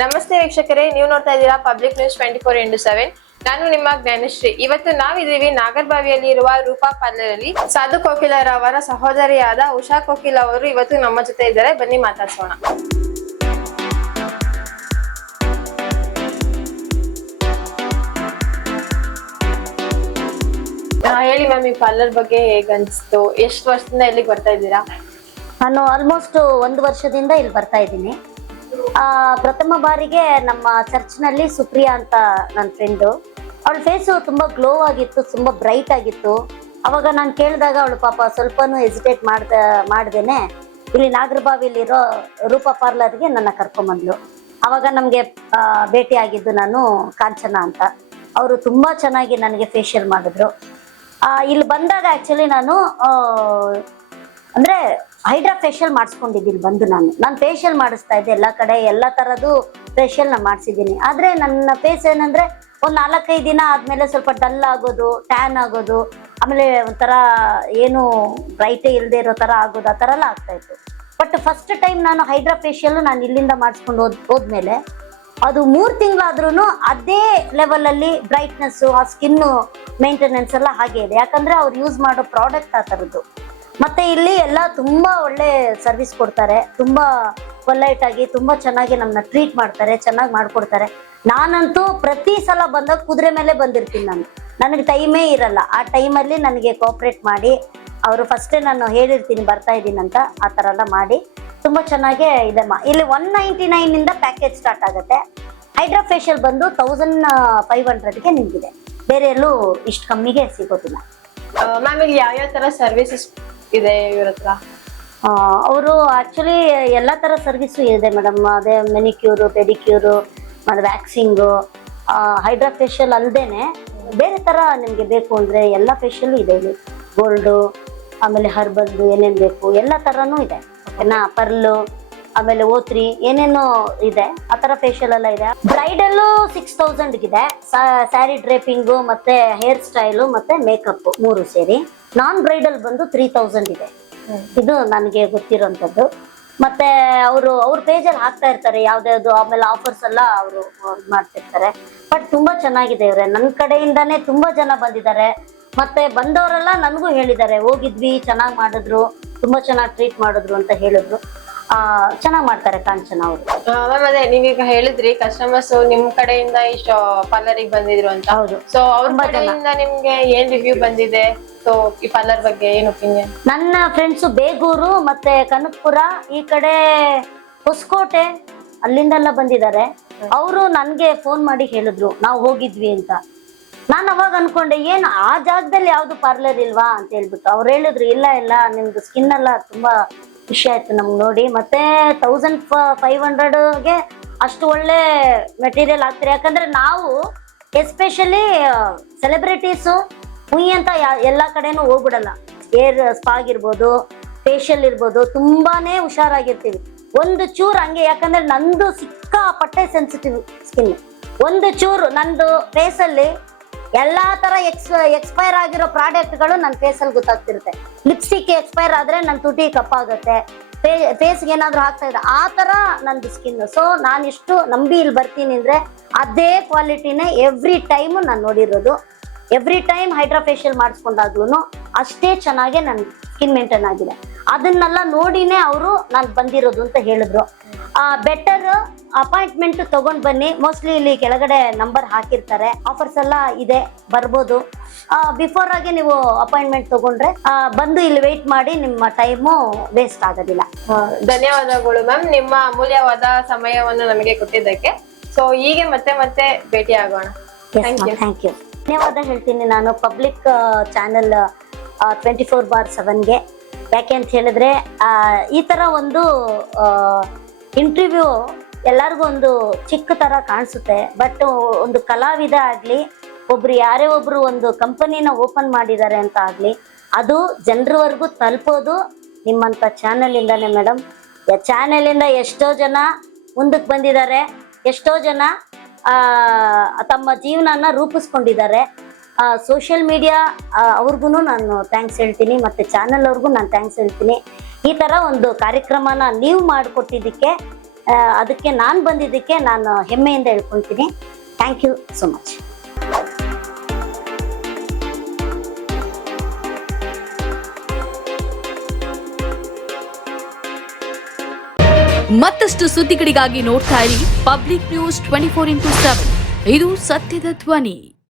ನಮಸ್ತೆ ವೀಕ್ಷಕರೇ, ನೀವು ನೋಡ್ತಾ ಇದ್ದೀರಾ ಪಬ್ಲಿಕ್ ನ್ಯೂಸ್ 24x7. ನಾನು ನಿಮ್ಮ ಜ್ಞಾನಶ್ರೀ. ಇವತ್ತು ನಾವಿದ್ದೀವಿ ನಾಗರಬಾವಿಯಲ್ಲಿ ಇರುವ ರೂಪಾ ಪಾರ್ಲರ್ ಅಲ್ಲಿ. ಸಾಧು ಕೋಕಿಲರ ಅವರ ಸಹೋದರಿಯಾದ ಉಷಾ ಕೋಕಿಲ ಅವರು ಇವತ್ತು ನಮ್ಮ ಜೊತೆ ಇದ್ದಾರೆ. ಬನ್ನಿ ಮಾತಾಡ್ಸೋಣ. ಹೇಳಿ ಮ್ಯಾಮ್, ಈ ಪಾರ್ಲರ್ ಬಗ್ಗೆ ಹೇಗ್ ಅನ್ಸ್ತು? ಎಷ್ಟು ವರ್ಷದಿಂದ ಇಲ್ಲಿಗೆ ಬರ್ತಾ ಇದ್ದೀರಾ? ನಾನು ಆಲ್ಮೋಸ್ಟ್ 1 ವರ್ಷದಿಂದ ಇಲ್ಲಿ ಬರ್ತಾ ಇದ್ದೀನಿ. ಪ್ರಥಮ ಬಾರಿಗೆ ನಮ್ಮ ಚರ್ಚ್ನಲ್ಲಿ ಸುಪ್ರಿಯಾ ಅಂತ ನನ್ನ ಫ್ರೆಂಡು, ಅವಳ ಫೇಸು ತುಂಬ ಗ್ಲೋ ಆಗಿತ್ತು, ತುಂಬ ಬ್ರೈಟ್ ಆಗಿತ್ತು. ಅವಾಗ ನಾನು ಕೇಳಿದಾಗ ಅವಳು ಪಾಪ ಸ್ವಲ್ಪನೂ ಹೆಸಿಟೇಟ್ ಮಾಡ್ದೇನೆ ಇಲ್ಲಿ ನಾಗರಬಾವಿಲಿರೋ ರೂಪಾ ಪಾರ್ಲರ್ಗೆ ನನ್ನ ಕರ್ಕೊಂಬಂದ್ಲು. ಅವಾಗ ನಮಗೆ ಭೇಟಿ ಆಗಿದ್ದು ನಾನು ಕಾಂಚನ ಅಂತ. ಅವರು ತುಂಬ ಚೆನ್ನಾಗಿ ನನಗೆ ಫೇಶಿಯಲ್ ಮಾಡಿದ್ರು. ಇಲ್ಲಿ ಬಂದಾಗ ಆ್ಯಕ್ಚುಲಿ ನಾನು ಅಂದರೆ ಹೈಡ್ರಾ ಫೇಶಿಯಲ್ ಮಾಡಿಸ್ಕೊಂಡಿದ್ದೀನಿ. ಬಂದು ನಾನು ಫೇಶಿಯಲ್ ಮಾಡಿಸ್ತಾ ಇದ್ದೆ ಎಲ್ಲ ಕಡೆ, ಎಲ್ಲ ಥರದ್ದು ಫೇಶಿಯಲ್ ನಾನು ಮಾಡಿಸಿದ್ದೀನಿ. ಆದರೆ ನನ್ನ ಫೇಸ್ ಏನಂದರೆ ಒಂದು 4-5 ದಿನ ಆದಮೇಲೆ ಸ್ವಲ್ಪ ಡಲ್ ಆಗೋದು, ಟ್ಯಾನ್ ಆಗೋದು, ಆಮೇಲೆ ಒಂಥರ ಏನು ಬ್ರೈಟೇ ಇಲ್ಲದೆ ಇರೋ ಥರ ಆಗೋದು, ಆ ಥರ ಎಲ್ಲ ಆಗ್ತಾಯಿತ್ತು. ಬಟ್ ಫಸ್ಟ್ ಟೈಮ್ ನಾನು ಹೈಡ್ರಾ ಫೇಶಿಯಲ್ಲು ನಾನು ಇಲ್ಲಿಂದ ಮಾಡಿಸ್ಕೊಂಡು ಹೋದ್ಮೇಲೆ ಅದು 3 ತಿಂಗಳಾದ್ರೂ ಅದೇ ಲೆವೆಲಲ್ಲಿ ಬ್ರೈಟ್ನೆಸ್ಸು, ಆ ಸ್ಕಿನ್ನು ಮೇಂಟೆನೆನ್ಸ್ ಎಲ್ಲ ಹಾಗೆ ಇದೆ. ಯಾಕಂದರೆ ಅವ್ರು ಯೂಸ್ ಮಾಡೋ ಪ್ರಾಡಕ್ಟ್ ಆ ಥರದ್ದು. ಮತ್ತು ಇಲ್ಲಿ ಎಲ್ಲ ತುಂಬ ಒಳ್ಳೆ ಸರ್ವಿಸ್ ಕೊಡ್ತಾರೆ, ತುಂಬ ಪೊಲೈಟ್ ಆಗಿ ತುಂಬ ಚೆನ್ನಾಗಿ ನಮ್ಮನ್ನ ಟ್ರೀಟ್ ಮಾಡ್ತಾರೆ, ಚೆನ್ನಾಗಿ ಮಾಡಿಕೊಡ್ತಾರೆ. ನಾನಂತೂ ಪ್ರತಿ ಸಲ ಬಂದಾಗ ಕುದುರೆ ಮೇಲೆ ಬಂದಿರ್ತೀನಿ. ನನಗೆ ಟೈಮೇ ಇರಲ್ಲ. ಆ ಟೈಮಲ್ಲಿ ನನಗೆ ಕೋಆಪ್ರೇಟ್ ಮಾಡಿ ಅವರು ಫಸ್ಟೇ ನಾನು ಹೇಳಿರ್ತೀನಿ ಬರ್ತಾ ಇದ್ದೀನಿ ಅಂತ, ಆ ಥರ ಎಲ್ಲ ಮಾಡಿ ತುಂಬ ಚೆನ್ನಾಗೇ ಇದೆಮ್ಮ. ಇಲ್ಲಿ 199ಇಂದ ಪ್ಯಾಕೇಜ್ ಸ್ಟಾರ್ಟ್ ಆಗುತ್ತೆ. ಹೈಡ್ರಾ ಫೇಶಿಯಲ್ ಬಂದು 1500ಗೆ ನಿಮಗಿದೆ. ಬೇರೆ ಎಲ್ಲೂ ಇಷ್ಟು ಕಮ್ಮಿಗೆ ಸಿಗೋದಿಲ್ಲ. ಮ್ಯಾಮ್, ಇಲ್ಲಿ ಯಾವ್ಯಾವ ಥರ ಸರ್ವಿಸಸ್ ಇದೆ ಇವ್ರ ಹತ್ರ? ಅವರು ಆ್ಯಕ್ಚುಲಿ ಎಲ್ಲ ಥರ ಸರ್ವಿಸು ಇದೆ ಮೇಡಮ್. ಅದೇ ಮೆನಿಕ್ಯೂರು, ಪೆಡಿಕ್ಯೂರು, ಮತ್ತು ವ್ಯಾಕ್ಸಿಂಗು, ಹೈಡ್ರಾ ಫೇಶಿಯಲ್ ಅಲ್ಲದೆ ಬೇರೆ ಥರ ನಿಮಗೆ ಬೇಕು ಅಂದರೆ ಎಲ್ಲ ಫೇಶಿಯಲ್ಲು ಇದೆ ಇಲ್ಲಿ. ಗೋಲ್ಡು, ಆಮೇಲೆ ಹರ್ಬಲ್ದು ಏನೇನು ಬೇಕು ಎಲ್ಲ ಥರನೂ ಇದೆ. ಓಕೆನಾ? ಪರ್ಲು, ಆಮೇಲೆ ಓತ್ರಿ, ಏನೇನೋ ಇದೆ, ಆ ಥರ ಫೇಶಿಯಲ್ ಎಲ್ಲ ಇದೆ. ಬ್ರೈಡಲ್ಲು 6000ಗಿದೆ. ಸ್ಯಾರಿ ಡ್ರೇಪಿಂಗು ಮತ್ತು ಹೇರ್ ಸ್ಟೈಲು ಮತ್ತು ಮೇಕಪ್ 3 ಸೇರಿ. ನಾನ್ ಬ್ರೈಡಲ್ ಬಂದು 3000 ಇದೆ. ಇದು ನನಗೆ ಗೊತ್ತಿರೋಂಥದ್ದು. ಮತ್ತು ಅವ್ರ ಪೇಜಲ್ಲಿ ಹಾಕ್ತಾ ಇರ್ತಾರೆ ಯಾವ್ದ್ಯಾವ್ದು, ಆಮೇಲೆ ಆಫರ್ಸ್ ಎಲ್ಲ ಅವರು ಮಾಡ್ತಿರ್ತಾರೆ. ಬಟ್ ತುಂಬ ಚೆನ್ನಾಗಿದೆ ಇವ್ರೆ. ನನ್ನ ಕಡೆಯಿಂದಾನೇ ತುಂಬ ಜನ ಬಂದಿದ್ದಾರೆ. ಮತ್ತೆ ಬಂದವರೆಲ್ಲ ನನಗೂ ಹೇಳಿದ್ದಾರೆ, ಹೋಗಿದ್ವಿ, ಚೆನ್ನಾಗಿ ಮಾಡಿದ್ರು, ತುಂಬ ಚೆನ್ನಾಗಿ ಟ್ರೀಟ್ ಮಾಡಿದ್ರು ಅಂತ ಹೇಳಿದ್ರು. ಚೆನ್ನಾಗಿ ಮಾಡ್ತಾರೆ ಕಾಂಚನ ಅವರು. ಮ್ಯಾಮ್, ಅದೇ ನೀವೀಗ ಹೇಳಿದ್ರಿ ಕಸ್ಟಮರ್ಸ್ ನಿಮ್ ಕಡೆಯಿಂದ ಇಷ್ಟು ಪಾರ್ಲರಿಗೆ ಬಂದಿದ್ರು ಅಂತ. ಹೌದು. ಸೊ ಅವ್ರ ಕಡೆಯಿಂದ ನಿಮ್ಗೆ ಏನ್ ರಿವ್ಯೂ ಬಂದಿದೆ? ಸೊ ಈ ಪಾರ್ಲರ್ ಬಗ್ಗೆ ಏನ್ ಒಪಿನಿಯನ್? ನನ್ನ ಫ್ರೆಂಡ್ಸು ಬೇಗೂರು ಮತ್ತೆ ಕನಕಪುರ, ಈ ಕಡೆ ಹೊಸಕೋಟೆ, ಅಲ್ಲಿಂದೆಲ್ಲ ಬಂದಿದ್ದಾರೆ. ಅವರು ನನಗೆ ಫೋನ್ ಮಾಡಿ ಹೇಳಿದ್ರು ನಾವು ಹೋಗಿದ್ವಿ ಅಂತ. ನಾನು ಅವಾಗ ಅನ್ಕೊಂಡೆ ಏನು ಆ ಜಾಗದಲ್ಲಿ ಯಾವ್ದು ಪಾರ್ಲರ್ ಇಲ್ವಾ ಅಂತ ಹೇಳ್ಬಿಟ್ಟು. ಅವ್ರು ಹೇಳಿದ್ರು ಇಲ್ಲ ನಿಮ್ದು ಸ್ಕಿನ್ ಎಲ್ಲ ತುಂಬಾ ಖುಷಿ ಆಯ್ತು ನಮ್ಗೆ ನೋಡಿ. ಮತ್ತೆ 1500ಗೆ ಅಷ್ಟು ಒಳ್ಳೆ ಮೆಟೀರಿಯಲ್ ಹಾಕ್ತಾರೆ. ಯಾಕಂದ್ರೆ ನಾವು ಎಸ್ಪೆಷಲಿ ಸೆಲೆಬ್ರಿಟೀಸು ಅಂತ ಎಲ್ಲ ಕಡೆನೂ ಹೋಗ್ಬಿಡಲ್ಲ. ಏರ್ ಸ್ಪಾಗ್ ಇರ್ಬೋದು, ಫೇಶಿಯಲ್ ಇರ್ಬೋದು, ತುಂಬಾನೇ ಹುಷಾರಾಗಿರ್ತೀವಿ. ಒಂದು ಚೂರು ಹಂಗೆ, ಯಾಕಂದ್ರೆ ನಂದು ಸಿಕ್ಕಾಪಟ್ಟೆ ಸೆನ್ಸಿಟಿವ್ ಸ್ಕಿನ್. ಒಂದು ಚೂರು ನಂದು ಫೇಸಲ್ಲಿ ಎಲ್ಲಾ ತರ ಎಕ್ಸ್ಪೈರ್ ಆಗಿರೋ ಪ್ರಾಡಕ್ಟ್ಗಳು ನನ್ನ ಫೇಸಲ್ಲಿ ಗೊತ್ತಾಗ್ತಿರುತ್ತೆ. ಲಿಪ್ಸ್ಟಿಕ್ ಎಕ್ಸ್ಪೈರ್ ಆದ್ರೆ ನನ್ನ ತುಟಿ ಕಪ್ಪಾಗುತ್ತೆ, ಫೇಸ್ಗೆ ಏನಾದ್ರು ಹಾಕ್ತಾ ಇದೆ, ಆ ತರ ನಂದು ಸ್ಕಿನ್. ಸೊ ನಾನು ಎಷ್ಟು ನಂಬಿ ಇಲ್ಲಿ ಬರ್ತೀನಿ ಅಂದ್ರೆ ಅದೇ ಕ್ವಾಲಿಟಿನೇ ಎವ್ರಿ ಟೈಮು ನಾನು ನೋಡಿರೋದು. ಎವ್ರಿ ಟೈಮ್ ಹೈಡ್ರಾ ಫೇಶಿಯಲ್ ಮಾಡಿಸ್ಕೊಂಡಾಗ್ಲೂ ಅಷ್ಟೇ ಚೆನ್ನಾಗೆ ನನ್ನ ಸ್ಕಿನ್ ಮೇಂಟೈನ್ ಆಗಿದೆ. ಅದನ್ನೆಲ್ಲ ನೋಡಿನೇ ಅವರು ನಾನು ಬಂದಿರೋದು ಅಂತ ಹೇಳಿದ್ರು. ಬೆಟರ್ ಅಪಾಯಿಂಟ್ಮೆಂಟ್ ತಗೊಂಡ್ ಬನ್ನಿ. ಮೋಸ್ಟ್ಲಿ ಇಲ್ಲಿ ಕೆಳಗಡೆ ನಂಬರ್ ಹಾಕಿರ್ತಾರೆ. ಆಫರ್ಸ್ ಎಲ್ಲ ಇದೆ, ಬರ್ಬೋದು. ಬಿಫೋರ್ ಆಗಿ ನೀವು ಅಪಾಯಿಂಟ್ಮೆಂಟ್ ತಗೊಂಡ್ರೆ ಬಂದು ಇಲ್ಲಿ ವೇಟ್ ಮಾಡಿ, ನಿಮ್ಮ ಟೈಮು ವೇಸ್ಟ್ ಆಗೋದಿಲ್ಲ. ಧನ್ಯವಾದಗಳು ಮ್ಯಾಮ್, ನಿಮ್ಮ ಅಮೂಲ್ಯವಾದ ಸಮಯವನ್ನು ನಮಗೆ ಕೊಟ್ಟಿದ್ದಕ್ಕೆ. ಸೊ ಹೀಗೆ ಮತ್ತೆ ಭೇಟಿ ಆಗೋಣ. Thank you. ಧನ್ಯವಾದ ಹೇಳ್ತೀನಿ ನಾನು ಪಬ್ಲಿಕ್ ಚಾನೆಲ್ 24/7ಗೆ. ಯಾಕೆ ಅಂತ ಹೇಳಿದ್ರೆ ಈ ಥರ ಒಂದು ಇಂಟರ್ವ್ಯೂ ಎಲ್ಲರಿಗೂ ಒಂದು ಚಿಕ್ಕ ಥರ ಕಾಣಿಸುತ್ತೆ. ಬಟ್ ಒಂದು ಕಲಾವಿದ ಆಗಲಿ, ಯಾರೇ ಒಬ್ರು ಒಂದು ಕಂಪನಿನ ಓಪನ್ ಮಾಡಿದ್ದಾರೆ ಅಂತ ಆಗಲಿ, ಅದು ಜನರವರೆಗೂ ತಲುಪೋದು ನಿಮ್ಮಂಥ ಚಾನಲಿಂದಾನೆ ಮೇಡಮ್. ಚಾನಲಿಂದ ಎಷ್ಟೋ ಜನ ಮುಂದಕ್ಕೆ ಬಂದಿದ್ದಾರೆ, ಎಷ್ಟೋ ಜನ ತಮ್ಮ ಜೀವನನ ರೂಪಿಸ್ಕೊಂಡಿದ್ದಾರೆ. ಸೋಷಿಯಲ್ ಮೀಡಿಯಾ ಅವ್ರಿಗೂ ನಾನು ಥ್ಯಾಂಕ್ಸ್ ಹೇಳ್ತೀನಿ, ಮತ್ತು ಚಾನಲ್ ಅವ್ರಿಗೂ ನಾನು ಥ್ಯಾಂಕ್ಸ್ ಹೇಳ್ತೀನಿ. ಈ ಥರ ಒಂದು ಕಾರ್ಯಕ್ರಮನ ನೀವು ಮಾಡಿಕೊಟ್ಟಿದ್ದಕ್ಕೆ ಅದಕ್ಕೆ ನಾನು ಬಂದಿದ್ದಕ್ಕೆ ನಾನು ಹೆಮ್ಮೆಯಿಂದ ಹೇಳ್ಕೊಳ್ತೀನಿ. Thank you so much. ಮತ್ತಷ್ಟು ಸುದ್ದಿಗಳಿಗಾಗಿ ನೋಡ್ತಾ ಇರಿ ಪಬ್ಲಿಕ್ ನ್ಯೂಸ್ 24x7. ಇದು ಸತ್ಯದ ಧ್ವನಿ.